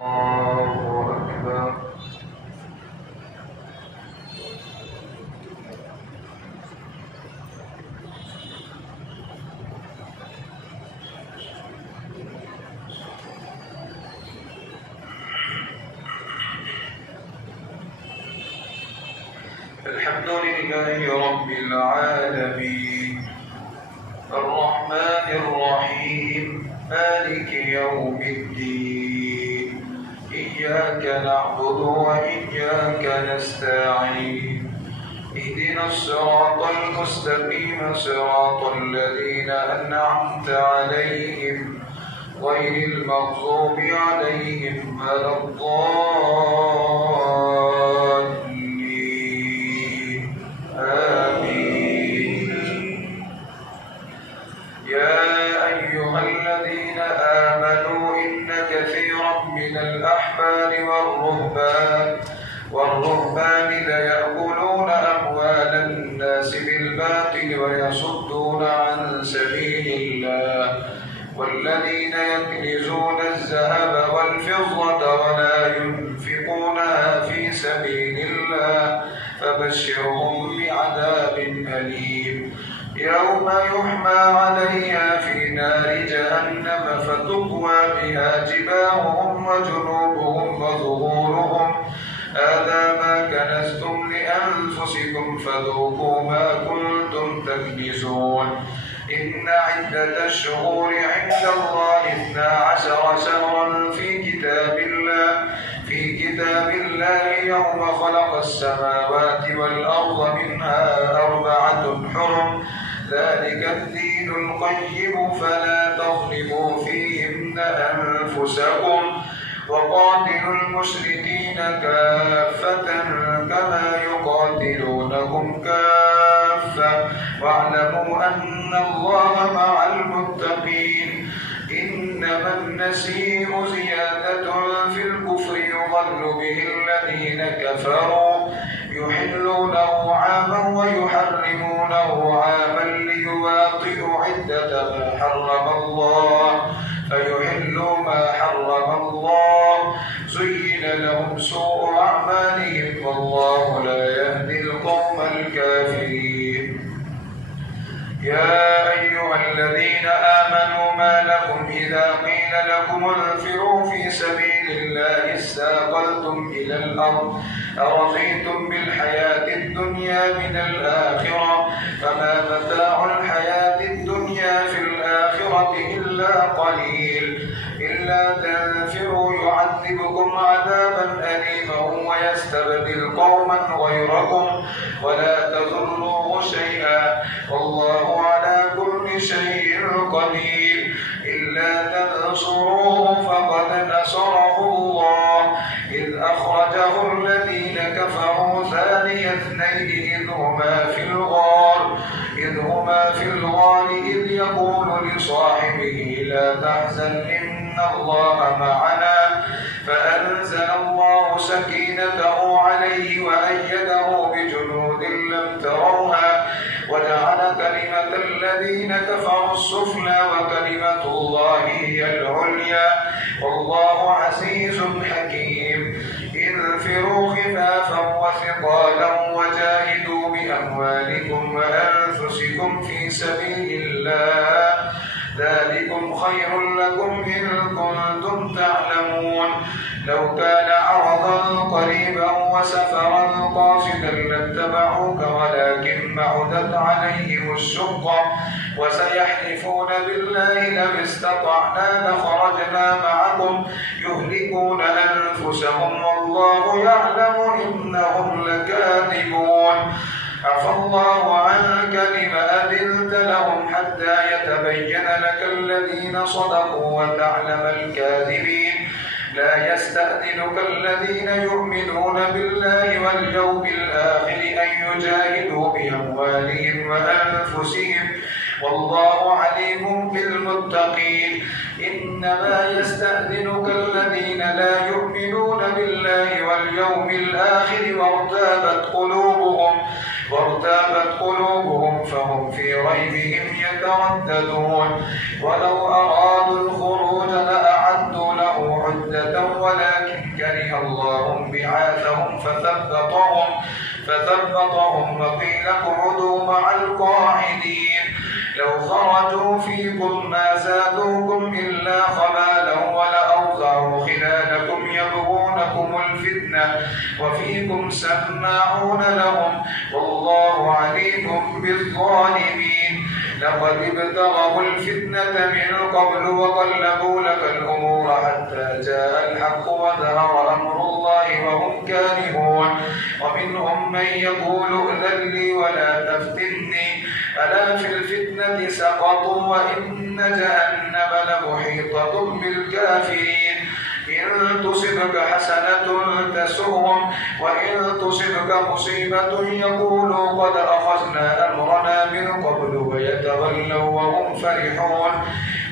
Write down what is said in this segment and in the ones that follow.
الله أكبر. الحمد لله رب العالمين الرحمن الرحيم مالك يوم الدين إياك نعبد وإياك نستعين اهدنا الصراط المستقيم صراط الذين أنعمت عليهم غير المغضوب عليهم ولا الضالين آمين. يا أيها الذين آمنوا إن كثيرا من الأحبار والرهبان ليأكلون أموال الناس بالباطل ويصدون عن سبيل الله والذين يكنزون الذهب والفضة ولا ينفقونها في سبيل الله فبشرهم بعذاب أليم يوم يحمى عليها في نار جهنم فتكوى بها جباههم وجنوبهم وظهورهم هذا ما كنزتم لأنفسكم فذوقوا ما كنتم تكنزون إن عدة الشهور عند الله 12 شهرا في كتاب الله يوم خلق السماوات والأرض منها 4 حرم ذلك الدين القيم فلا تظلموا فيهن أنفسكم وقاتلوا المشركين كافة كما يقاتلونكم كافة واعلموا أن الله مع المتقين إنما النسيء زيادة في الكفر يضل به الذين كفروا يحلونه عاما ويحرمونه عاما ليواطئوا عدة ما حرم الله فيحلوا ما حرم الله زين لهم سوء أعمالهم والله لا يهدي القوم الكافرين. يا أيها الذين آمنوا ما لكم إذا قيل لكم انفروا في سبيل الله استاقلتم إلى الأرض أرضيتم بالحياة الدنيا من الآخرة فما متاع الحياة الدنيا في الآخرة إلا قليل إلا تنفروا يعذبكم عذابا أليما ويستبدل قوما غيركم ولا تضروه شيئا والله على كل شيء قدير إلا تنصروه فقد نصره الله إذ أخرجه الذين كفروا ثاني اثنين إذ هما في الغار إذ يقول لصاحبه لا تحزن إن الله معنا فأنزل الله سكينته عليه وأيده بجنود لم تروها وجعل كلمة الذين كفروا السفلى وكلمة الله هي العليا والله عزيز حكيم. انفروا خفافا وثقالا وجاهدوا بأموالكم وأنفسكم في سبيل الله ذلكم خير لكم إن كنتم تعلمون. لو كان عرضا قريبا وسفرا قاصدا لاتبعوك ولكن بعدت عليهم الشقة وسيحلفون بالله لو استطعنا لخرجنا معكم يهلكون أنفسهم والله يعلم إنهم لكاذبون. عفى الله عنك لما أذنت لهم حتى يتبين لك الذين صدقوا وتعلم الكاذبين. لا يستأذنك الذين يؤمنون بالله واليوم الآخر أن يجاهدوا بأموالهم وأنفسهم والله عليم بالمتقين. إنما يستأذنك الذين لا يؤمنون بالله واليوم الآخر وارتابت قلوبهم فهم في ريبهم يترددون. ولو أرادوا الخروج لأعدوا له عدة ولا ولكن كره الله بعاثهم فثبطهم وقيل اقعدوا مع القاعدين. لو خرجوا فيكم ما زادوكم إلا خبالا ولأوضعوا خلالكم يبغونكم الفتنة وفيكم سماعون لهم والله عليم بالظالمين. لقد ابتغوا الفتنة من قبل وقلبوا لك الأمور حتى جاء الحق وظهر أمر الله وهم كارهون. ومنهم من يقول ائذن لي ولا تفتني ألا في الفتنة سقطوا وإن جهنم لمحيطة بالكافرين. إن تصبك حسنة تسؤهم وإن تصبك مصيبة يقولوا قد أخذنا أمرنا من قبل ويتولوا وهم فرحون.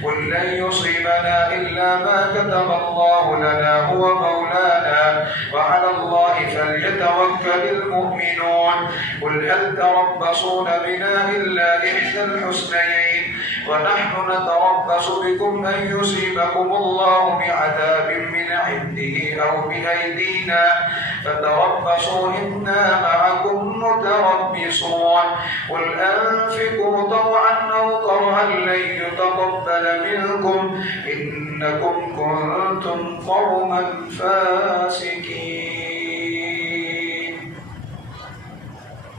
قل لن يصيبنا إلا ما كتب الله لنا هو مولانا وعلى الله فليتوكل المؤمنون. قل هل تربصون بنا إلا إحدى الحسنيين ونحن نتربص بكم أن يصيبكم الله بعذاب من عنده أو بأيدينا فتربصوا إنا معكم متربصون. قل أنفقوا طوعا أو كرها لن يتقبل منكم إنكم كنتم قوما فاسقين.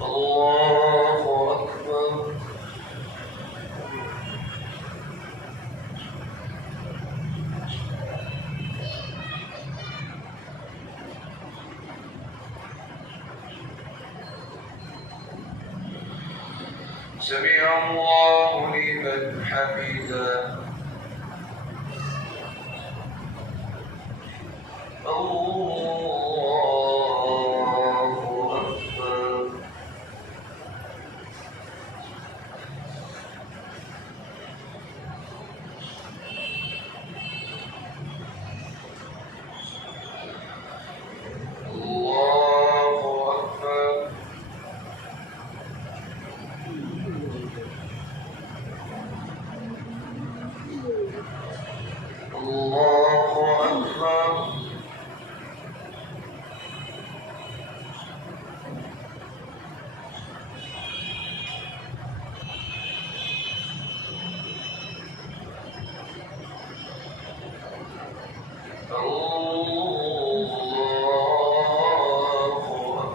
الله أكبر. سمع الله لمن حمده. الله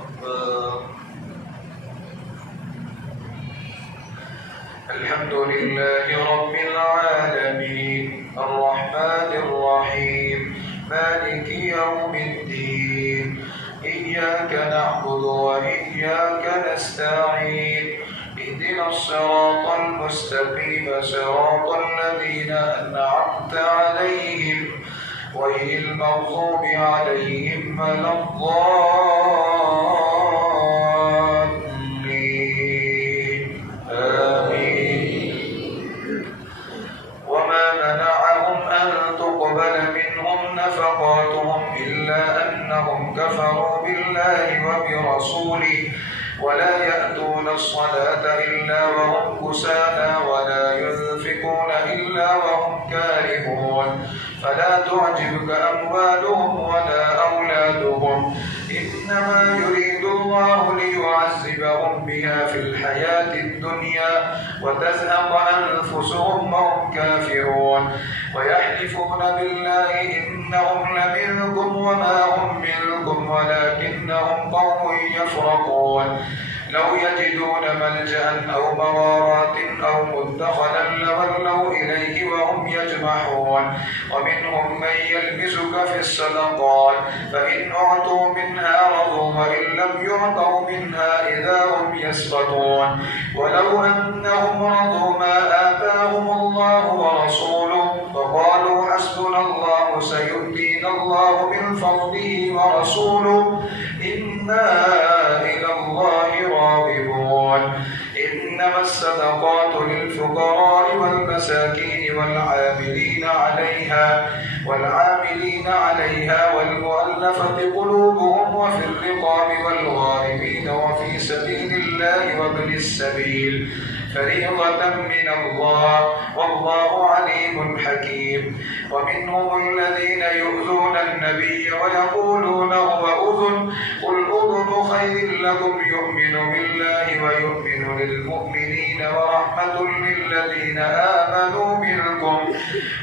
أكبر. الحمد لله رب العالمين الرحمن الرحيم مالك يوم الدين. إياك نعبد وإياك نستعين. اهدنا الصراط المستقيم صراط الذين أنعمت عليهم غير المغضوب عليهم ولا الضالين. آمين. وما منعهم أن تقبل منهم نفقاتهم إلا أنهم كفروا بالله وبرسوله ولا يأتون الصلاة إلا وهم كسالى ولا ينفقون إلا وهم كارهون. فلا تعجبك أموالهم ولا أولادهم إنما يريد الله ليعذبهم بها في الحياة الدنيا وتزهق أنفسهم وهم كافرون. ويحلفون بالله إنهم لمنكم وما هم منكم ولكنهم قوم يفرقون. لو يجدون ملجأ أو مغارات أو مدخلا لولوا إليه وهم يجمحون. ومنهم من يلمزك في الصدقات فإن أعطوا منها رضوا وإن لم يعطوا منها إذا هم يسخطون. ولو أنهم رضوا ما آتاهم الله ورسوله فقالوا حسبنا الله سيؤتينا الله من فضله ورسوله إنا إلى الله راغبون. إنما الصدقات للفقراء والمساكين والعاملين عليها والمؤلفة قلوبهم وفي الرقاب والغارمين وفي سبيل الله وابن السبيل فريضة من الله والله عليم حكيم. ومنهم الذين يؤذون النبي ويقولون هو أذن قل أذن خير لكم يؤمن بالله ويؤمن للمؤمنين ورحمة للذين آمنوا منكم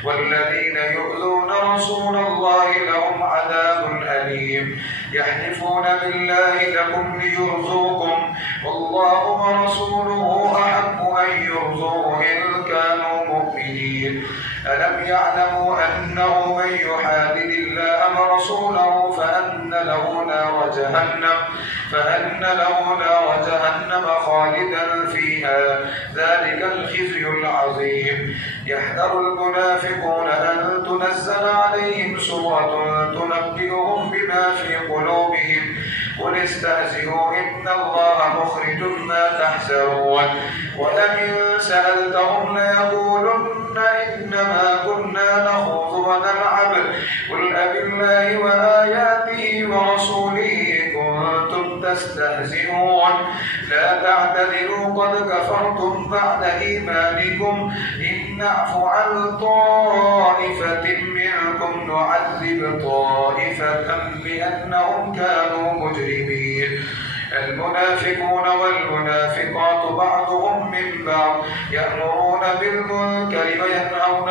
والذين يؤذون رسول الله لهم عذاب أليم. يحلفون بالله لكم ليرضوكم والله ورسوله أحق أن يرضوه إن كانوا مؤمنين. ألم يعلموا أنه من يحادد الله ورسوله فأن له نار جهنم خالدا فيها ذلك الخزي العظيم. يحذر المنافقون أن تنزل عليهم سورة تنبئهم بما في قلوبهم قل استهزئوا إن الله مخرج ما تحذرون ولئن سألتهم ليقولن إنما كنا نخوض ونلعب قل أبالله وآياته ورسوله كنتم تستهزئون لا تعتذروا قد كفرتم بعد إيمانكم إن نعف عن طائفة منكم نعذب طائفة بأنهم كانوا مجرمين. المنافقون والمنافقات بعضهم من بعض يأمرون بالمنكر وينهون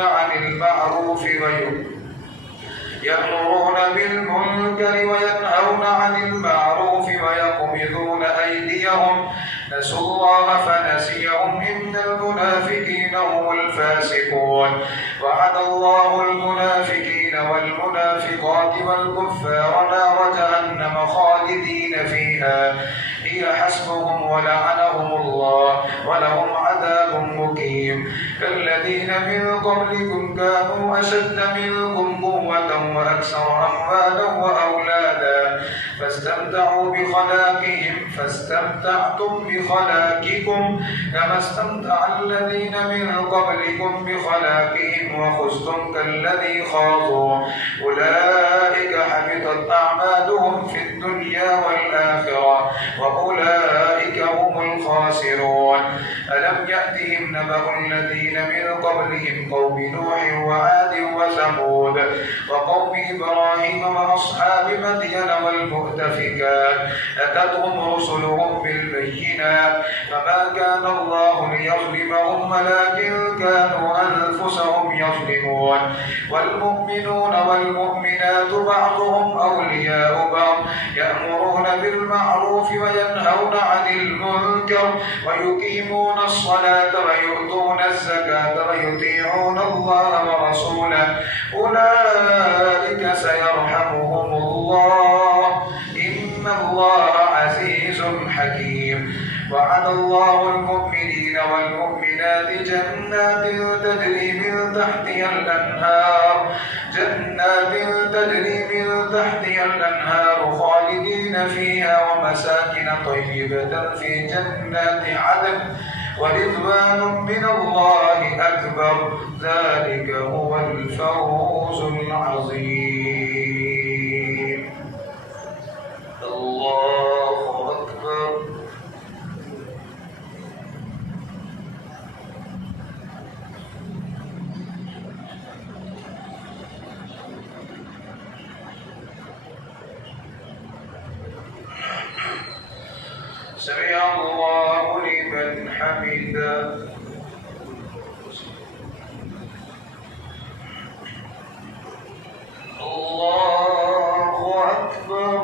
عن المعروف ويقبضون أيديهم نسوا الله فنسيهم إن المنافقين هم الفاسقون. وعد الله المنافقين والمنافقات والكفار نار جهنم خالدين فيها هي حسبهم ولعنهم الله ولهم عذاب مقيم. كالذين من قبلكم كانوا أشد منكم قوة وأكثر أموالا وأولادا فاستمتعتم بخلاقكم كما استمتع الذين من قبلكم بخلاقهم وخزتم كالذي خاضوا أولئك حبطت أعمالهم في الدنيا والآخرة وأولئك هم الخاسرون. ألم يأتهم نبأ الذين من قبلهم قوم نوح وعاد وثمود وقوم إبراهيم وأصحاب مدين والمؤتفكات أتتهم رسلهم بالبينات فما كان الله ليظلمهم ولكن كانوا أنفسهم يظلمون. والمؤمنون والمؤمنات بعضهم أولياء بعض يأمرون بالمعروف وينهون عن المنكر ويقيمون الصلاة ويؤتون الزكاة ويطيعون الله ورسوله أولئك سيرحمهم الله إن الله عزيز حكيم. وعد الله المؤمنين والمؤمنات جنات تجري من تحتها الأنهار خالدين فيها ومساكن طيبة في جنات عدن ورضوان من الله أكبر ذلك هو الفوز العظيم. الله أكبر. سمع الله لمن حمده. الله أكبر.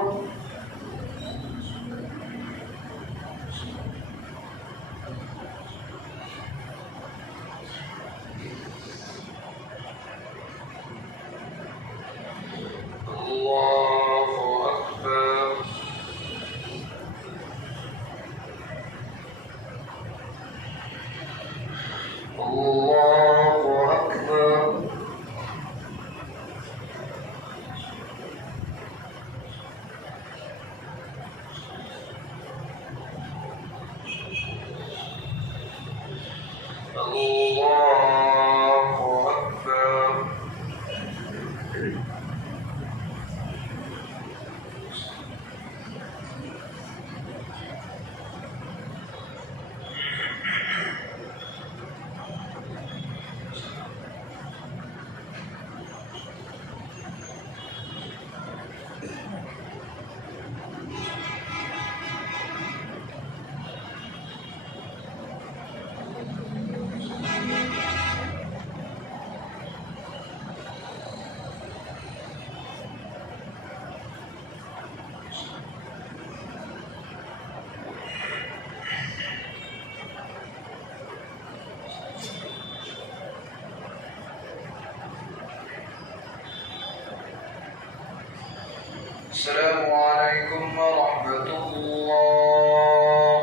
السلام عليكم ورحمة الله.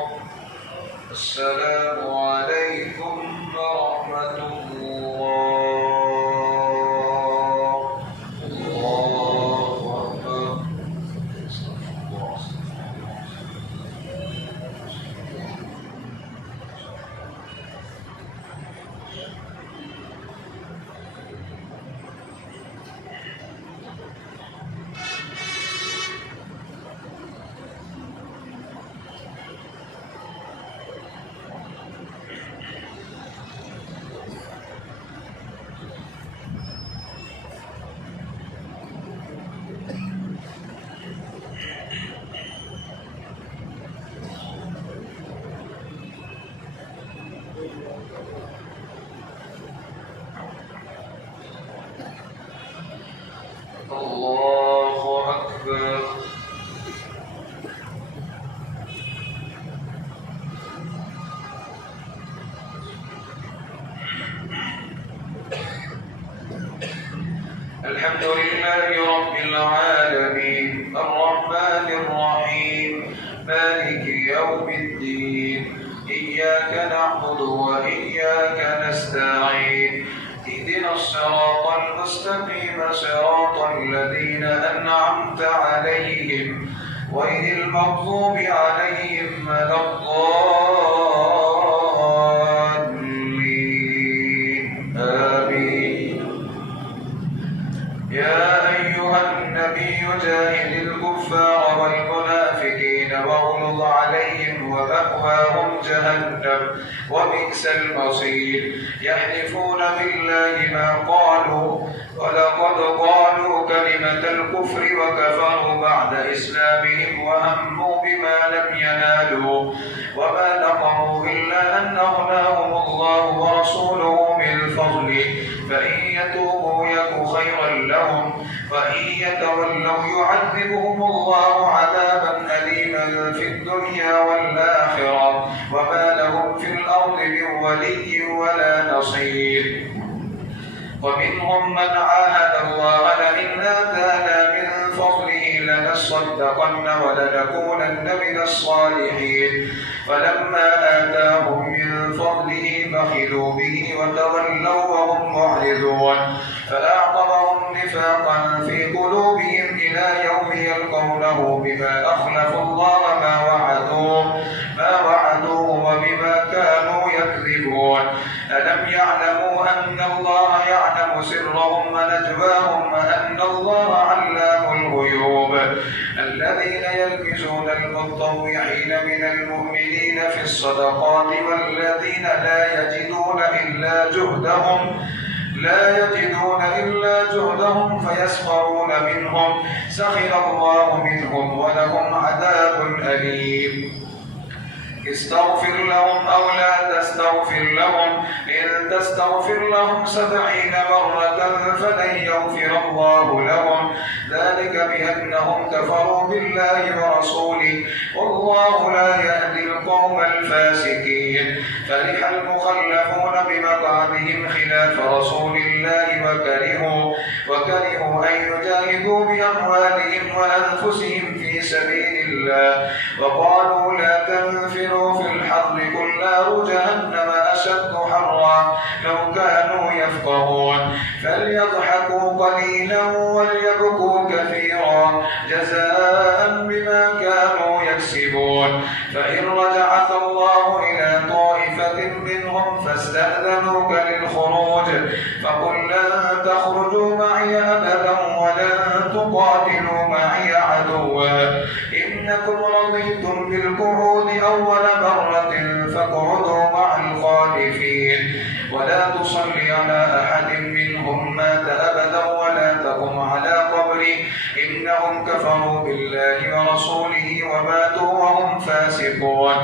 السلام عليكم ورحمة الله. الله أكبر. الله أكبر. الحمد لله رب العالمين الرحمن الرحيم مالك يوم الدين إياك نعبد وإياك نستعين اهدنا الصراط المستقيم صراط الذين أنعمت عليهم غير المغضوب عليهم ولا الضالين آمين. يا أيها النبي جاهد الكفار والمنافقين واغلظ عليهم ومأواهم جهنم وبئس المصير. يحلفون بالله ما قالوا ولقد قالوا كلمة الكفر وكفروا بعد إسلامهم وهموا بما لم ينالوا وما نقموا إلا أن أغناهم الله ورسوله من فضله فإن يتوبوا يك خيرا لهم وإن يتولوا يعذبهم الله عذابا أليما في الدنيا والآخرة وما لهم في الأرض من ولي ولا نصير. ومنهم من عاهد الله لئن آتانا من فضله لنصدقن ولنكونن من الصالحين فلما آتاهم من فضله بخلوا به وتولوا وهم معرضون فأعقبهم نفاقا في قلوبهم إلى يوم يلقونه بما أخلفوا الله ما وعدوه وبما كانوا يكذبون. ألم يعلموا أن الله يعلم سرهم ونجواهم وأن الله علام الغيوب. الذين يلمزون المتطوعين من المؤمنين في الصدقات والذين لا يجدون إلا جهدهم فيسخرون منهم سخر الله منهم ولهم عذاب أليم. استغفر لهم أو لا تستغفر لهم إن تستغفر لهم 70 مرة فلن يغفر الله لهم ذلك بأنهم كفروا بالله ورسوله والله لا يهدي القوم الفاسقين. فرح المخلفون بمقعدهم خلاف رسول الله وكرهوا أن يجاهدوا بأموالهم وأنفسهم في سبيل الله وقالوا لا تنفروا في الحر قل نار جهنم أشد حرا لو كانوا يفقهون. فليضحكوا قليلا وليبكوا كثيرا جزاء بما كانوا يكسبون. فإن رجعك الله إلى طائفة منهم فاستأذنوك للخروج فقل لن تخرجوا معي أبدا ولن تقاتلوا معي عدوا إنكم رضيتم بالقعود أول مرة فاقعدوا مع الخالفين. ولا تصل على أحد منهم مات أبدا ولا تقم على قبره إنهم كفروا بالله ورسوله وماتوا وهم فاسقون.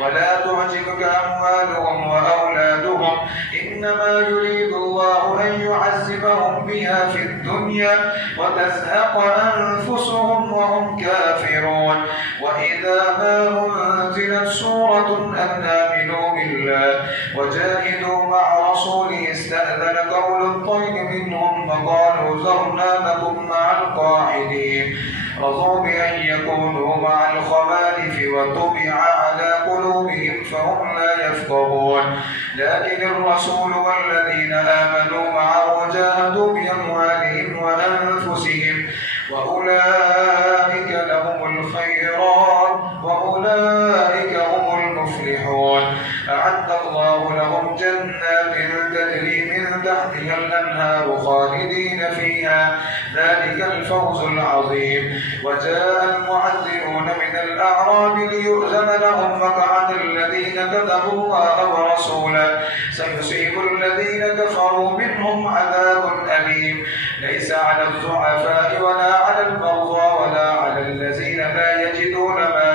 ولا تعجبك أموالهم وأولادهم إنما يريد الله أن يعذبهم بها في الدنيا وتزهق أنفسهم وهم كافرون. وإذا ما أنزلت سورة أن آمنوا بالله وجاهدوا مع رسوله استأذنك أولو الطول منهم فقالوا ذرنا نكن مع القاعدين رضوا بأن يكونوا مع الخوالف وطبع على قلوبهم فهم لا يفقهون لكن الرسول والذين آمنوا معه جاهدوا بأموالهم وأنفسهم وأولئك لهم الخيرات وأولئك هم المفلحون أعد الله لهم جنات تجري من تحتها الأنهار خالدين فيها ذلك الفوز العظيم وجاء المعذرون من الأعراب ليؤذن لهم فقعد الذين كذبوا الله ورسوله سيصيب الذين كفروا منهم عذاب أليم ليس على الضعفاء ولا على المرضى ولا على الذين لا يجدون ما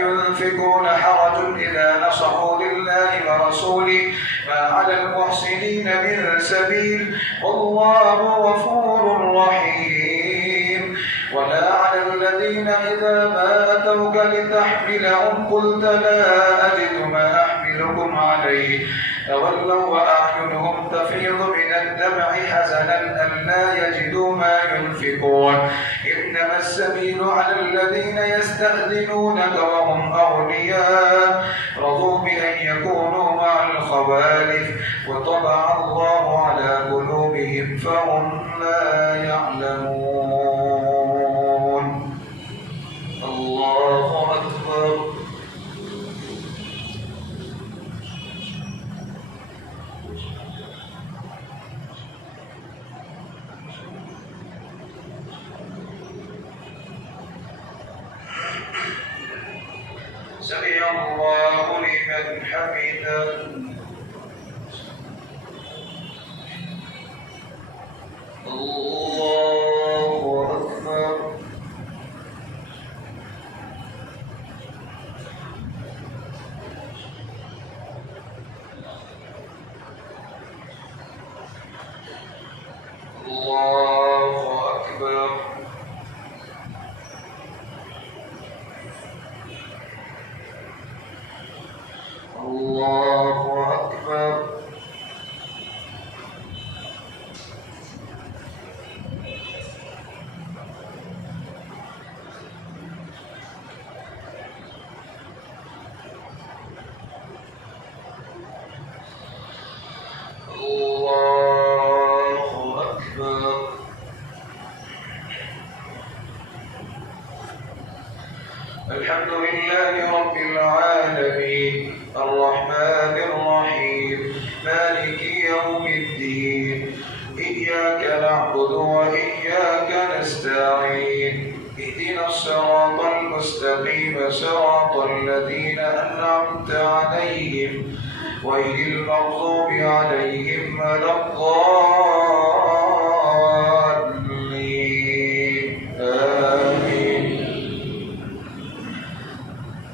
ينفقون حرج إذا نصحوا لله ورسوله ما على المحسنين من سبيل والله غفور رحيم ولا على الذين إذا ما أتوك لتحملهم قلت لا أجد ما أحملكم عليه تولوا وأعينهم تفيض من الدمع حزنا ألا يجدوا ما ينفقون إنما السبيل على الذين يستأذنونك وهم أغنياء رضوا بأن يكونوا مع الخوالف وطبع الله على قلوبهم فهم لا يعلمون الله أكبر سمع الله لمن حمده الله أكبر الله أكبر الله أكبر الحمد لله رب العالمين الرحمن الرحيم مالك يوم الدين إياك نعبد وإياك نستعين اهدنا الصراط المستقيم صراط الذين أنعمت عليهم غير المغضوب عليهم ولا الضالين آمين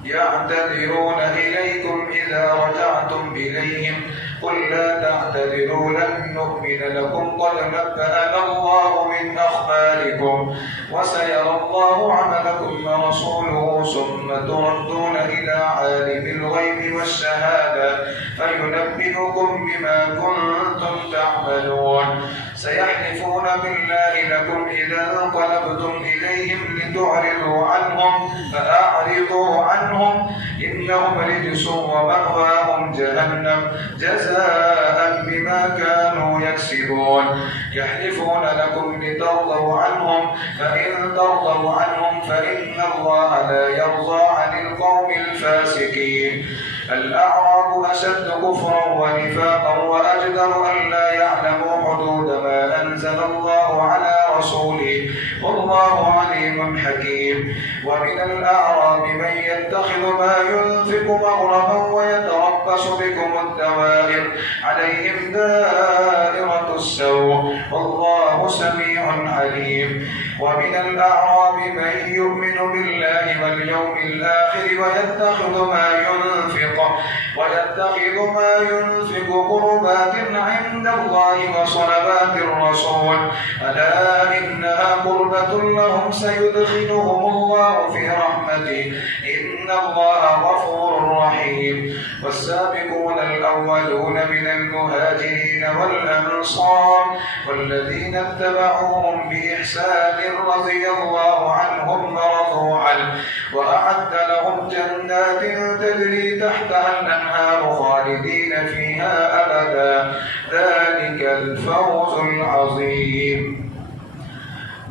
يعتذرون إليكم إذا رجعتم إليهم قل لا تعتذروا لن نؤمن لكم قد نبأنا الله من أخباركم وسيرى الله عملكم ورسوله ثم تردون إلى عالم الغيب والشهادة فينبئكم بما كنتم تعملون سيحلفون بالله لكم إذا انقلبتم إليهم لتعرضوا عنهم فأعرضوا عنهم إنهم رجس ومأواهم جهنم جزاء بما كانوا يكسبون يحلفون لكم لترضوا عنهم فإن ترضوا عنهم فإن الله لا يرضى عن القوم الفاسقين الأعراب أشد كفرا ونفاقا وأجدر أن لا يعلموا حدود ما أنزل الله على رسوله والله عليم حكيم ومن الأعراب من يتخذ ما ينفق مغرما ويتربص بكم الدوائر عليهم دائرة السوء والله سميع عليم ومن الأعراب من يؤمن بالله واليوم الآخر ويتخذ ما ينفق قربات عند الله وصلوات الرسول ألا إنها قربة لهم سيدخلهم الله في رحمته إن الله غفور رحيم والسابقون الأولون من المهاجرين والأنصار والذين اتبعوهم بإحسان رضي الله عنهم ورضوا عنه وأعد لهم جنات تجري تحتها الأنهار خالدين فيها أبدا ذلك الفوز العظيم.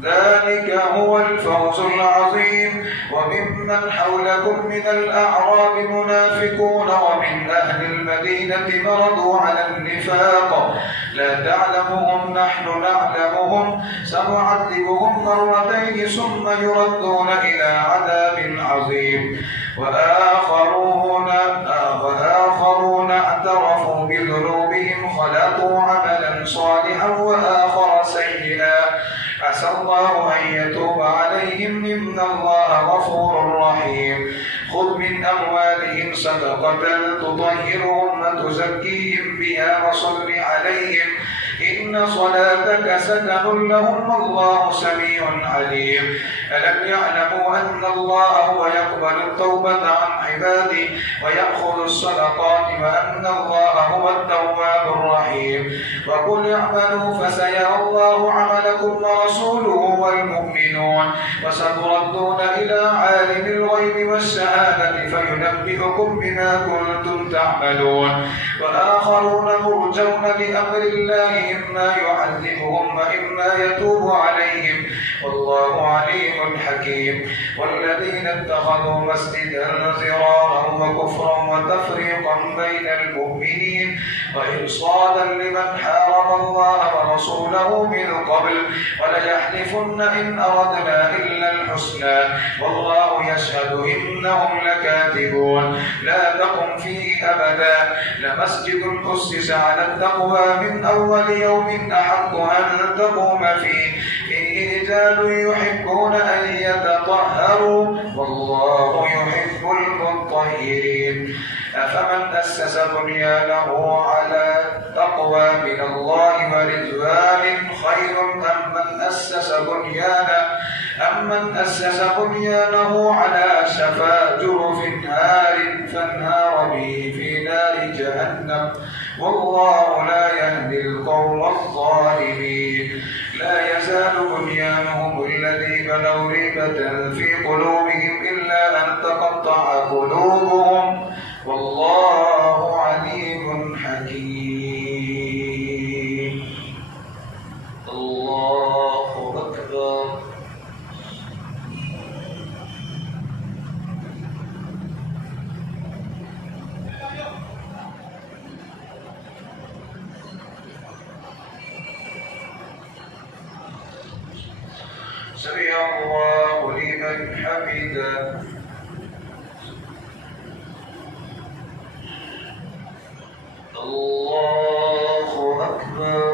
ذلك هو الفوز العظيم. وممن حولكم من الأعراب منافقون ومن أهل المدينة مردوا على النفاق لا تعلمهم نحن نعلمهم سنعذبهم مرتين ثم يردون إلى عذاب عظيم. وآخرون اعترفوا بذنوبهم خلقوا عملا صالحا وآخر سيئا عسى الله أن يتوب عليهم إن الله غفور رحيم. خذ من أموالهم صدقة تطهرهم وتزكيهم بها وصل عليهم إن صلاتك سكن لهم والله سميع عليم. ألم يعلموا أن الله هو يقبل التوبة عن عباده ويأخذ الصدقات وأن الله هو التواب الرحيم. وقل اعملوا فسيرى الله عملكم ورسوله والمؤمنون وستردون إلى عالم الغيب والشهادة فينبئكم بما كنتم تعملون. وآخرون مرجون لأمر الله إما يعذبهم وإما يتوب عليهم والله عليم حكيم. والذين اتخذوا مسجدا ضرارا وكفرا وتفريقا بين المؤمنين وإرصادا لمن حارب الله ورسوله من قبل وليحلفن إن أردنا إلا الحسنى والله يشهد إنهم لكاذبون. لا تقم فيه أبدا لمسجد أسس على التقوى من أول يوم أحق أن تقوم فيه رجال يحبون أن يتطهروا والله يحب المطهرين. أفمن أسس بنيانه على تقوى من الله ورضوان خير أمن أسس بنيانه على شفا جرف هار فانهار به في نار جهنم والله لا يهدي القوم الظالمين. لا يزال بنيانهم الذي بنوا ريبة في قلوبهم إلا أن تقطع قلوبهم والله عليم حكيم. الله أكبر. سمع الله لمن حمده. الله أكبر.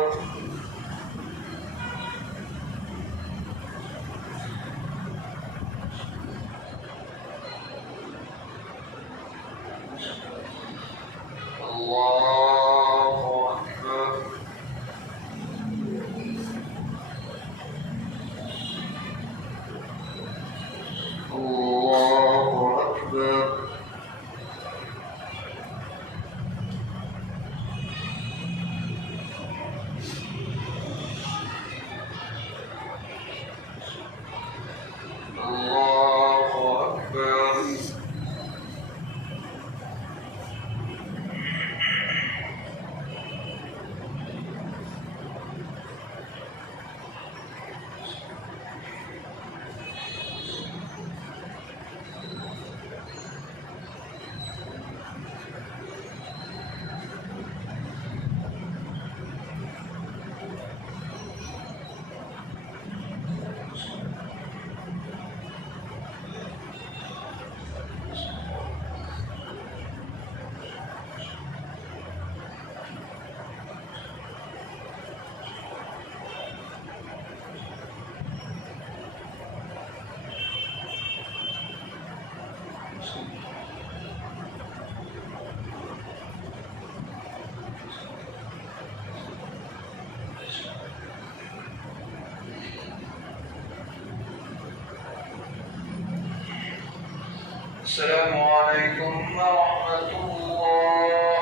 السلام عليكم ورحمة الله.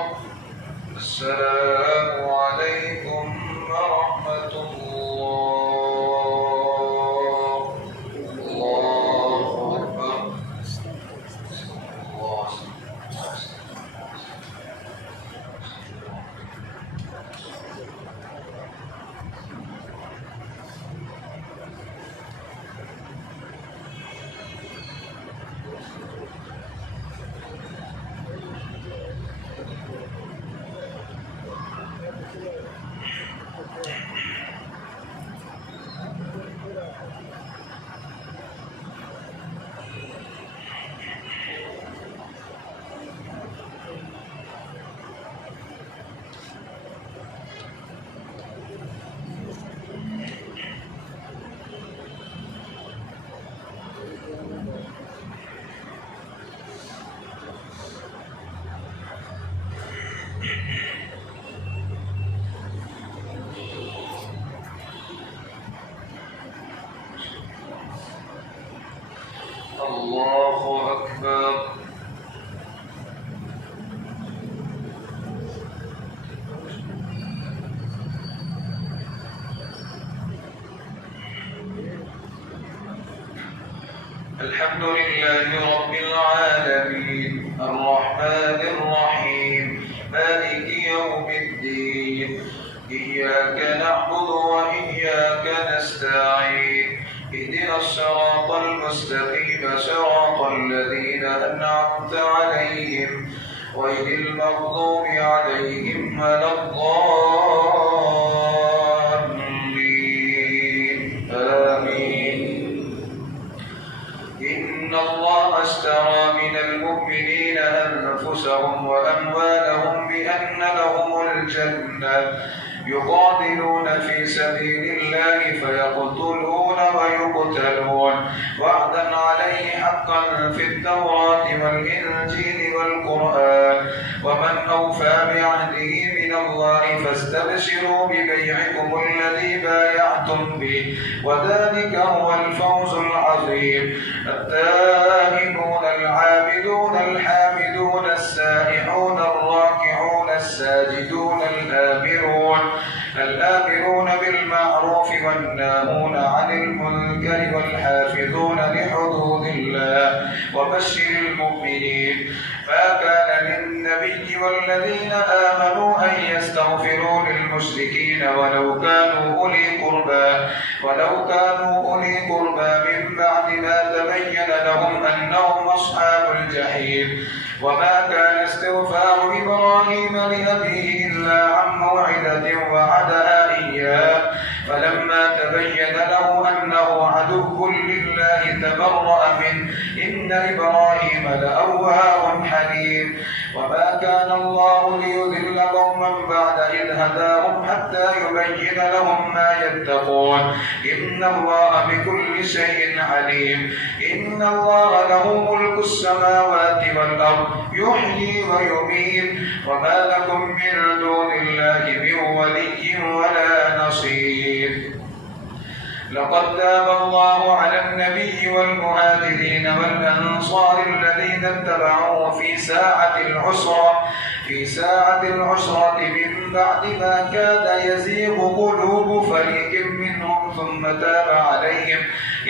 السلام عليكم ورحمة الله. الحمد لله رب العالمين الرحمن الرحيم مالك يوم الدين إياك نعبد وإياك نستعين اهدنا الصراط المستقيم صراط الذين أنعمت عليهم غير المغضوب عليهم ولا الضالين آمين. إن الله اشترى من المؤمنين أنفسهم وأموالهم بأن لهم الجنة يقاتلون في سبيل الله فيقتلون ويقتلون وعدا عليه حقا في التوراة والإنجيل والقرآن ومن أوفى بعهده من الله فاستبشروا ببيعكم الذي بايعتم به وذلك هو الفوز العظيم. التائبون العابدون الحامدون السائحون الراكعون الساجدون الآمرون بالمعروف والناهون عن المنكر والحافظون لحدود الله وبشر المؤمنين. ما كان للنبي والذين آمنوا أن يستغفروا للمشركين ولو كانوا أولي قربى من بعد ما تبين لهم أنهم أصحاب الجحيم. وما كان استغفار إبراهيم لأبيه إلا عن موعدة وعدها إياه فلما تبين له أنه عدو لله تبرأ منه إن إبراهيم لأواه حليم. وما كان الله ليضل قوما بعد إذ هداهم حتى يبين لهم ما يتقون إن الله بكل شيء عليم. إن الله له ملك السماوات والأرض يحيي ويميت وما لكم من دون الله من ولي ولا نصير. لقد تاب الله على النبي والمهاجرين والأنصار الذين اتبعوه في ساعة العسرة من بعد ما كاد يزيغ قلوب فريق منهم ثم تاب عليهم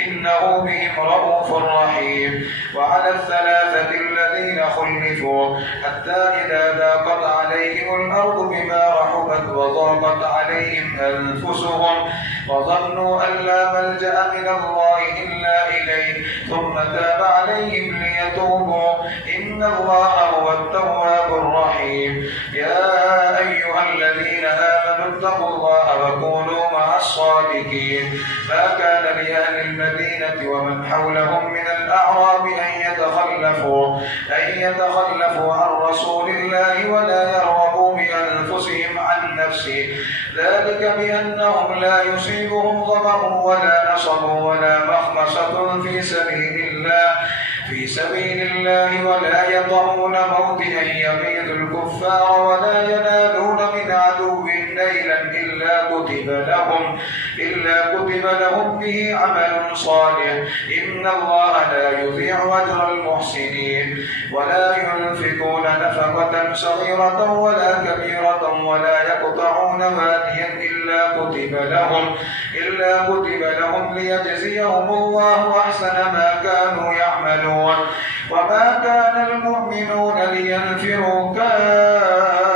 إنه بهم رءوف رحيم. وعلى الثلاثة الذين خلفوا حتى إذا ضاقت عليهم الأرض بما رحبت وضاقت عليهم أنفسهم وظنوا أن لا ملجأ من الله إلا إليه ثم تاب عليهم ليتوبوا إن الله هو التواب الرحيم. يا أيها الذين آمنوا اتقوا الله وكونوا مع الصادقين. ما كان لأهل المدينة ومن حولهم من الأعراب أن يتخلفوا عن رسول الله ولا يرغبوا بأنفسهم عن نفسه ذلك بأنهم لا يصيبهم ظمأ ولا نصب ولا مخمصة في سبيل الله ولا يطعون موطئا يغيظ الكفار ولا ينالون من عدو نيلا إلا كتب لهم به عمل صالح إن الله لا يضيع أجر المحسنين. ولا ينفقون نفقة صغيرة ولا كبيرة ولا يقطعون واديا إلا كتب لهم ليجزيهم الله أحسن ما كانوا يعملون. وما كان المؤمنون لينفروا كافة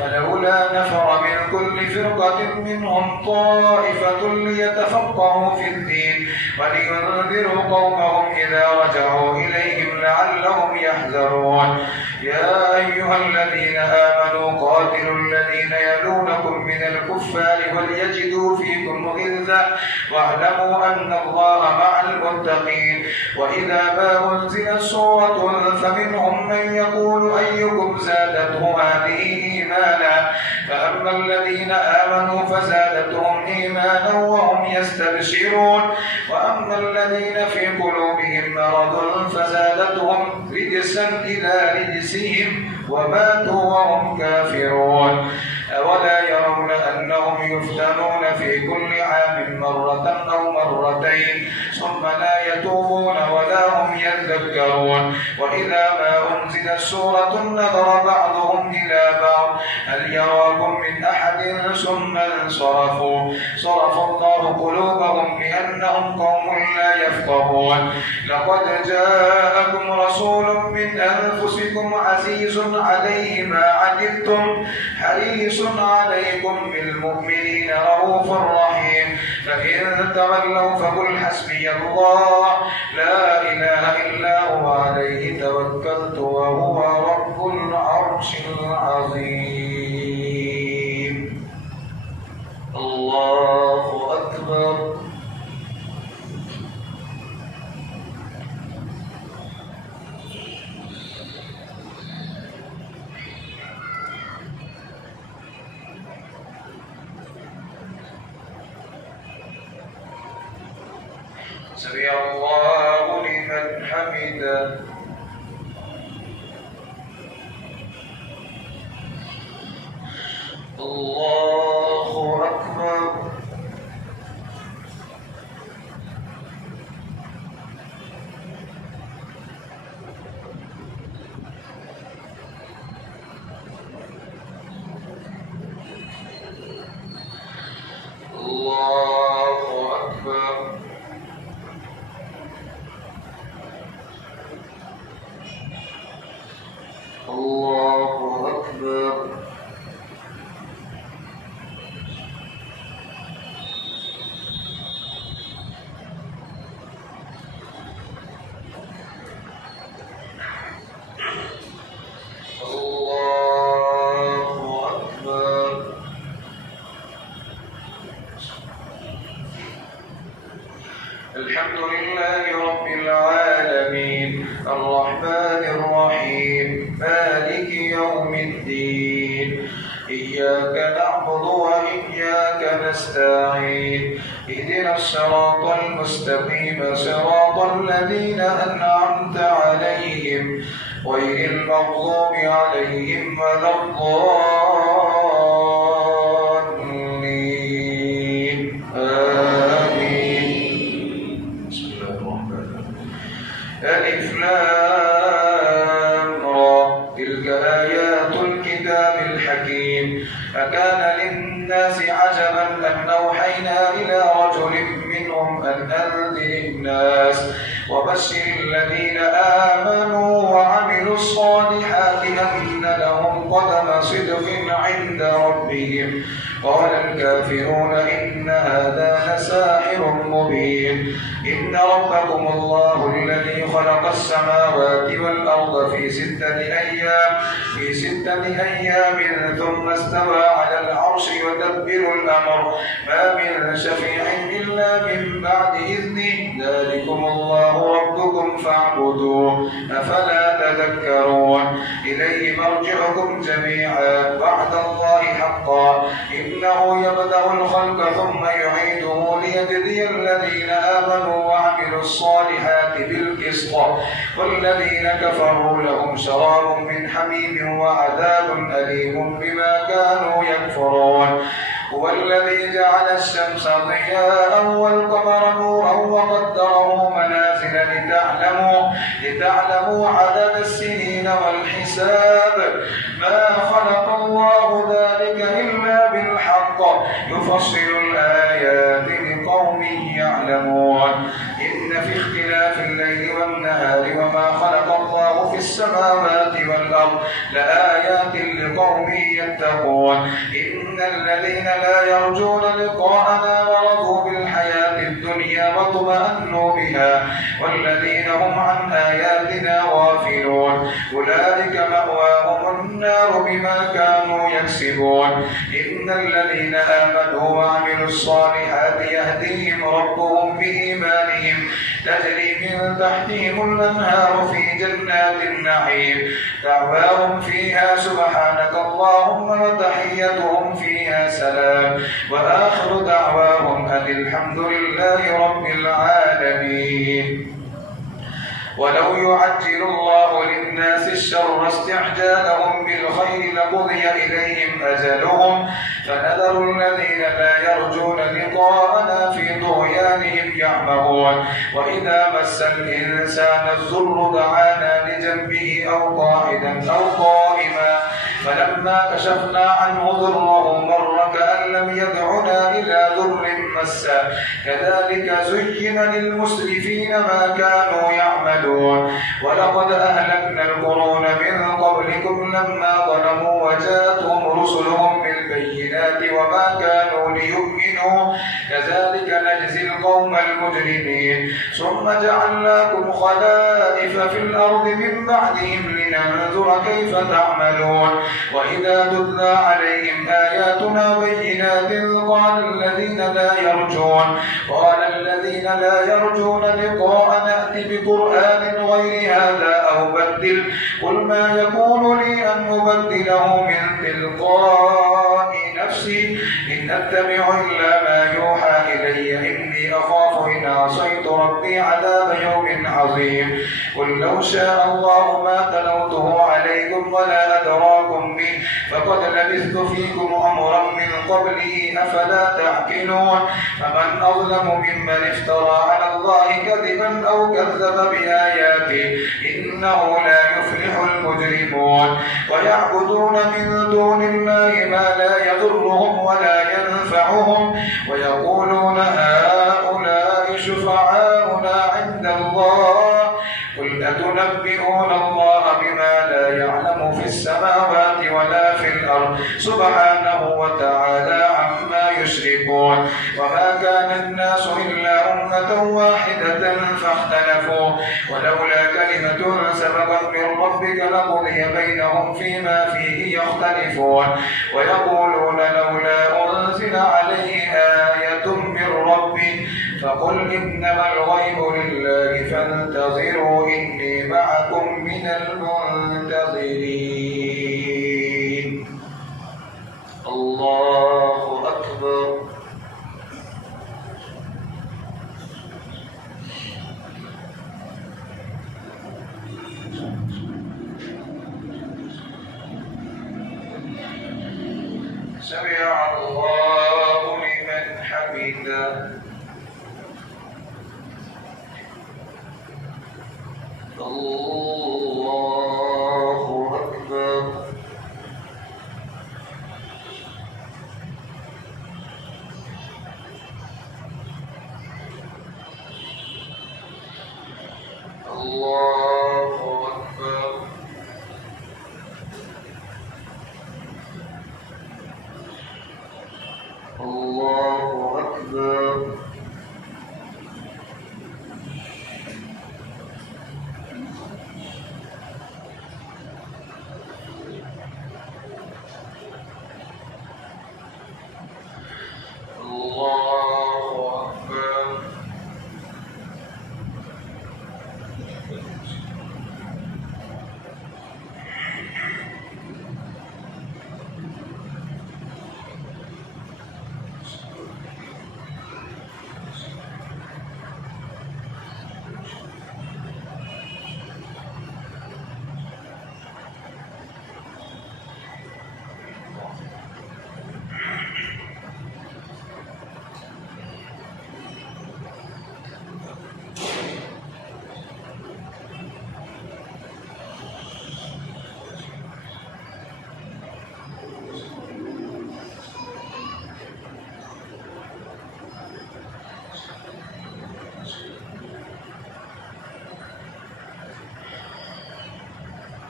فلولا نفر من كل فرقة منهم طائفة ليتفقهوا في الدين ولينذروا قومهم إذا رجعوا إليهم لعلهم يحذرون. يا أيها الذين آمنوا قاتلوا الذين يلونكم من الكفار وليجدوا فيكم غلظة واعلموا أن الله مع المتقين. وإذا ما أنزلت سورة فمنهم من يقول أيكم زادته هذه إيمانا فأما الذين آمنوا فزادتهم إيمانا وهم يستبشرون وأما الذين في قلوبهم مرض فزادتهم رجسا إلى رجسهم وماتوا وهم كافرون. أولا يرون أنهم يفتنون في كل عام مرة أو مرتين ثم لا يتوبون ولا هم يذكرون وإذا ما أنزلت سورة نظر بعضهم إلى بعض هل يراكم من أحد ثم انصرفوا صرف الله قلوبهم بأنهم قوم لا يفقهون لقد جاءكم رسول من أنفسكم عزيز عليه ما عنتم حريص عليكم بالمؤمنين رؤوف رحيم فإن تولوا فقل حسبي الله لا إله إلا هو عليه توكلت وهو رب العرش العظيم. الله أكبر. سمع الله لمن حمده. الله أكبر. الله أكبر. الله أكبر. الحمد لله رب العالمين الرحمن الرحيم مالك يوم الدين إياك نعبد وإياك نستعين اهدنا الصراط المستقيم صراط الذين أنعمت عليهم غير المغضوب عليهم ولا الضالين آمين. بسم الله الرحمن الرحيم. ألف لام را تلك آيات الكتاب الحكيم أكان للناس عجبا أن أوحينا إلى رجل منهم أن أنذر الناس وبشر الذين آمنوا وعملوا الصالحات أن لهم قدم صدق عند ربهم قال الكافرون إن هذا لساحر مبين إن ربكم الله الذي خلق السماوات والأرض في ستة أيام ثم استوى على العرش يدبر الأمر ما من شفيع إلا من بعد إذنه ذلكم الله ربكم فاعبدوه أفلا تذكرون إليه مرجعكم جميعا وعد الله حقا إنه يبدأ الخلق ثم يعيده ليجزي الذين آمنوا وعملوا الصالحات بالقسط والذين كفروا لهم شراب من حميم وعذاب أليم بما كانوا يكفرون هو الذي جعل الشمس ضياء والقمر نورا وقدره منازل لتعلموا عدد السنين والحساب ما خلق الله ذلك إلا بالحق يفصل الآيات لقوم يعلمون إن في اختلاف الليل والنهار وما خلق الله في السماوات والأرض لآيات لقوم يتقون إن الذين لا يرجون لقاءنا ورضوا بالحياة الدنيا واطمأنوا بها والذين هم عن آياتنا غافلون أولئك مأواهم النار بما كانوا يكسبون إن الذين آمنوا وعملوا الصالحات يهديهم ربهم بإيمانهم تجري من تحتهم الأنهار في جنات النعيم دعواهم فيها سبحانك اللهم وتحيتهم فيها سلام وآخر دعواهم أن الحمد لله رب العالمين. ولو يعجل الله للناس الشر استعجالهم بالخير لقضي إليهم أجلهم فنذر الذين لا يرجون لقاءنا في طغيانهم يعمهون وإذا مس الإنسان الضر دعانا لجنبه أو قاعدا أو قائما فلما كشفنا عنه ضره مر كأن لم يدعنا إلى ضر مسه كذلك زين للمسرفين ما كانوا يعملون ولقد أهلكنا القرون من قبلكم لما ظلموا وجاءتهم رسلهم بالبينات وما كانوا ليؤمنوا كذلك نجزي القوم المجرمين ثم جعلناكم خلائف في الأرض من بعدهم لننظر كيف تعملون وإذا تتلى عليهم آياتنا بينات قال الذين لا يرجون لقاء نأت بقرآن غير هذا أو بدل قل ما يكون لي أن أبدله من تلقاء نفسي إن أتبع إلا ما يوحى إلي إني أخاف إن عصيت ربي عذاب يوم عظيم قل لو شاء الله ما تلوته عليكم ولا أدراكم به فقد لبثت فيكم أمرا من قبله أفلا تعقلون فمن أظلم ممن افترى على الله كذبا أو كذب بآياته إنه لا يفلح المجرمون ويعبدون من دون الله ما لا يضرهم ولا ينفعهم ويقولون هؤلاء شفعاؤنا عند الله قل أتنبئون الله بما لا يعلم في السماوات ولا في الأرض سبحانه وتعالى عما يشركون وما كان الناس إلا أمة واحدة فاختلفوا ولولا كلمة سبقت من ربك لقضي بينهم فيما فيه يختلفون ويقولون لولا أنزل عليه آية من ربه فقل إنما الغيب لله فانتظروا إني معكم من المنتظرين الله أكبر سمع الله لمن حمده الله أكبر الله أكبر الله أكبر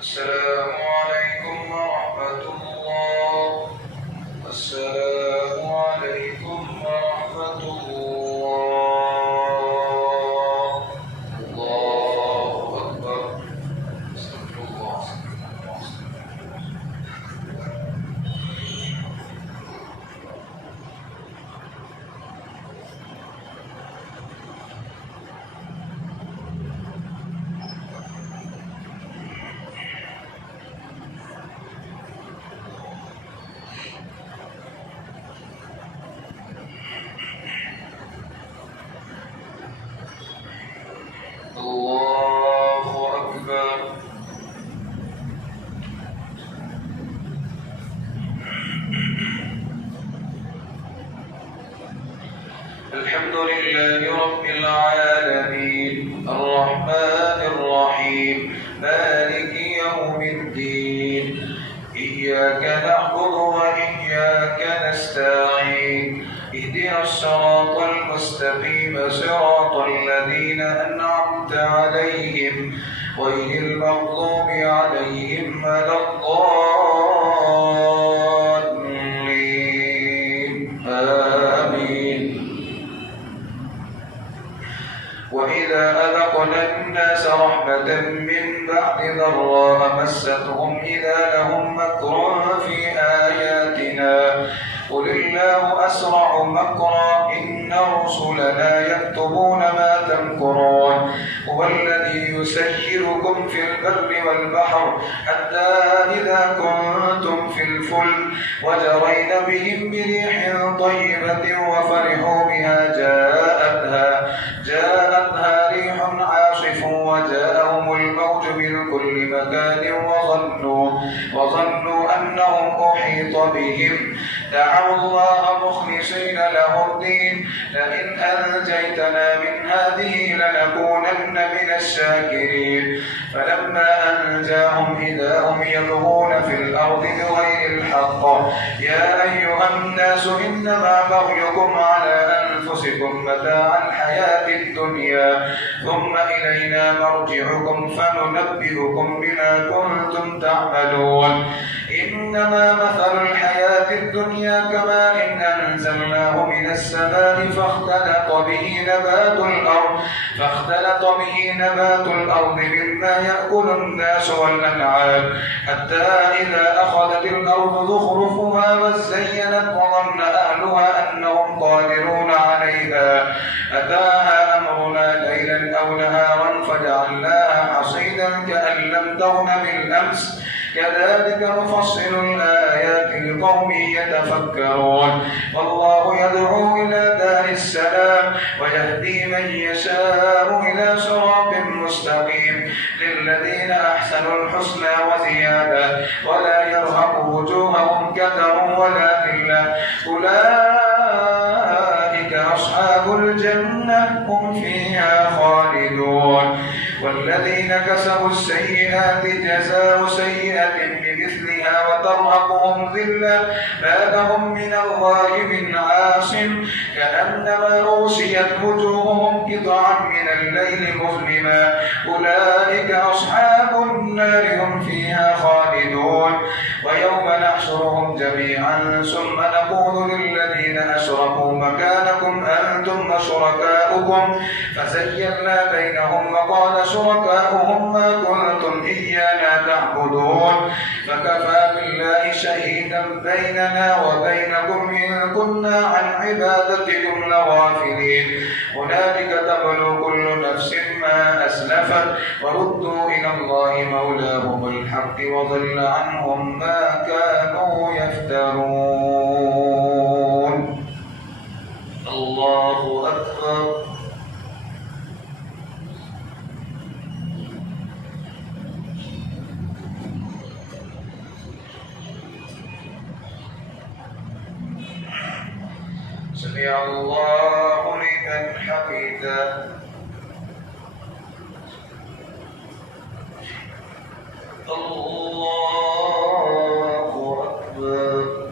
السلام عليكم ورحمة الله السلام عليكم ورحمة الله الله أكبر استغفر الله الرحمن الرحيم مالك يوم الدين إياك نعبد وإياك نستعين اهدنا الصراط المستقيم صراط الذين أنعمت عليهم غير المغضوب عليهم ولا الضالين آمين. وإذا أذقنا الناس رحمة من بعد ضراء مستهم إذا لهم مكر في آياتنا قل الله أسرع مكرا إن رسلنا يكتبون ما تمكرون هو الذي يسيركم في البر والبحر حتى إذا كنتم في الفلك وجرين بهم بريح طيبة وفرحوا بها جاءتها ريح عاصف وجاءهم الموج من كل مكان وظنوا أنهم أحيط بهم دعوا الله مخلصين له الدين لئن أنجيتنا من هذه لنكونن من الشاكرين فلما أنجاهم إذا هم يبغون في الأرض بغير الحق يا أيها الناس إنما بغيكم على أنفسكم متاع الحياة الدنيا ثم إلينا مرجعكم فننبئكم بما كنتم تعملون إنما مثل الحياة الدنيا كماء إن أنزلناه من السماء فاختلط به نبات الأرض مما يأكل الناس والأنعام حتى إذا أخذت الأرض زخرفها وزينت وظن أهلها أنهم قادرون عليها أتاها أمرنا ليلا أو نهارا فجعلناها حصيدا كأن لم تغن بالأمس كذلك نفصل الآيات لقوم يتفكرون والله يدعو إلى دار السلام ويهدي من يشاء إلى صراط مستقيم للذين أحسنوا الحسنى وزيادة ولا يرهق وجوههم كدر ولا ذلة أولئك أصحاب الجنة هم فيها خالدون والذين كسبوا السيئات جزاء سيئة بمثلها وترهقهم ذلة ما لهم من الله من عاصم كأنما أغشيت وجوههم قطعا من الليل مظلما أولئك أصحاب النار هم فيها خالدون ويوم نحشرهم جميعا ثم نقول للذين أشركوا مكانكم أنتم وشركاؤكم فزيّلنا بينهم وقال شركاؤهم ما كنتم إيانا تعبدون فكفى بالله شهيدا بيننا وبينكم إن كنا عن عبادتكم لغافلين هنالك تبلو كل نفس ما أسلفت وردوا إلى الله مولاهم الحق وضل عنهم ما كانوا يفترون. الله أكبر. سمع الله لمن حمده. الله أكبر.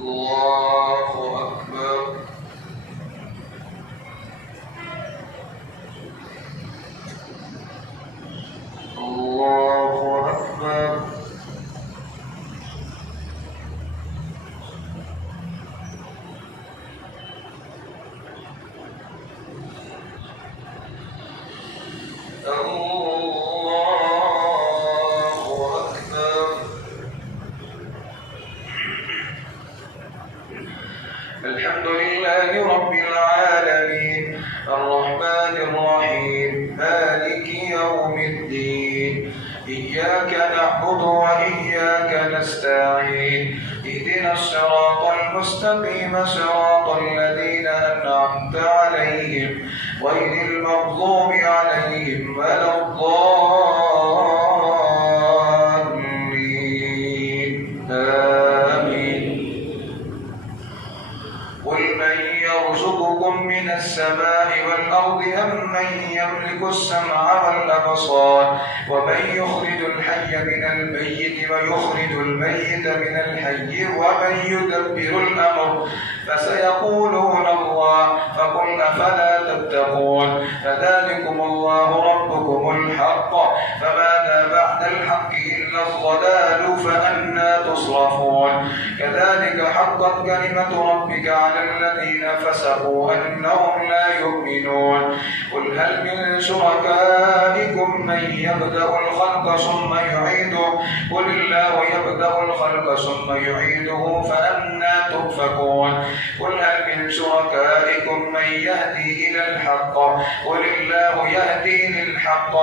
الله أكبر. الله أكبر. الحمد لله رب العالمين الرحمن الرحيم مالك يوم الدين إياك نعبد وإياك نستعين اهدنا الصراط المستقيم صراط الذين أنعمت عليهم غير المغضوب عليهم ولا الضالين رزقكم من السماء والأرض أم من يملك السمع والأبصار ومن يخرج الحي من الميت ويخرج الميت من الحي ومن يدبر الأمر فسيقولون الله فقل أفلا تتقون فذلكم الله ربكم الحق فماذا بعد الحق إلا الضلال فأنى تصرفون كذلك حقت كلمة ربك على الذين فسقوا أنهم لا يؤمنون قل هل من شركائكم من يبدأ الخلق ثم يعيده قل الله يبدأ الخلق ثم يعيده فأنى تؤفكون قل هل من شركائكم من يهدي إلى الحق قل الله يهدي للحق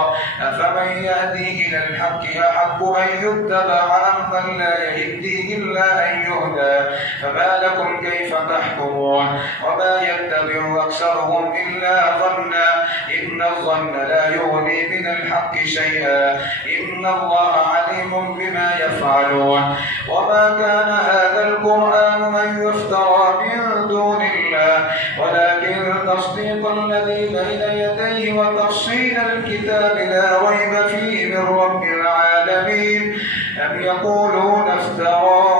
أفمن يهدي إلى الحق أحق أن يتبع أمن لا يهدي إلا أن يهدى فما لكم كيف تحكمون وما يتبع أكثرهم إلا ظنا إن الظن لا يغني من الحق شيئا إن الله عليم بما يفعلون وما كان هذا القرآن أن يفترى من دون الله ولكن تصديق الذي بين يديه وتفصيل الكتاب لا ريب فيه من رب العالمين أم يقولون افترى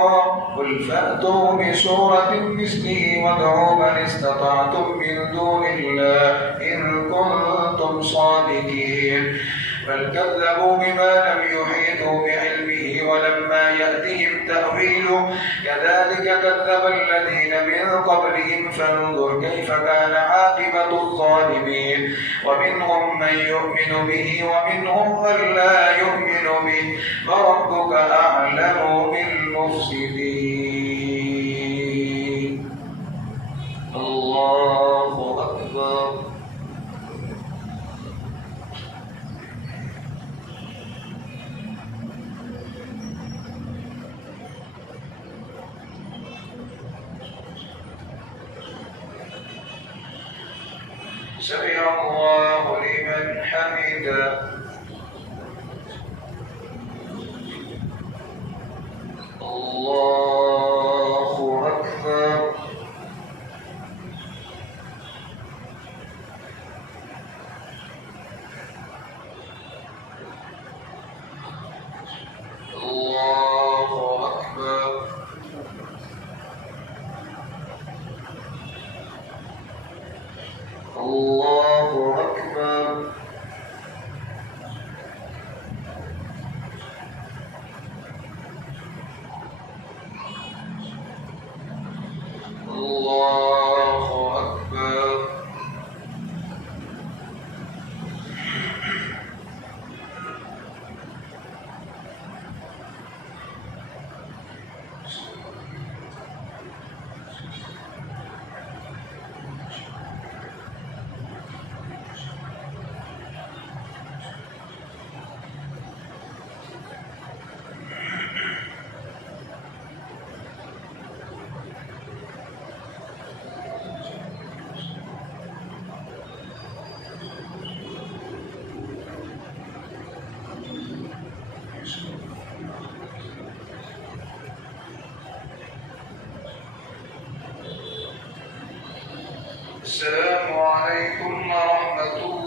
قل فأتوا بسورة مثله وادعوا من استطعتم من دون الله إن كنتم صادقين بل كذبوا بما لم يحيطوا بعلمه ولما يأتهم تأويله كذلك كذب الذين من قبلهم فانظر كيف كان عاقبة الظالمين ومنهم من يؤمن به ومنهم من لا يؤمن به وربك أعلم بالمفسدين الله أكبر سمع الله لمن حمده الله أكبر الله أكبر الله أكبر الله أكبر السلام عليكم ورحمة الله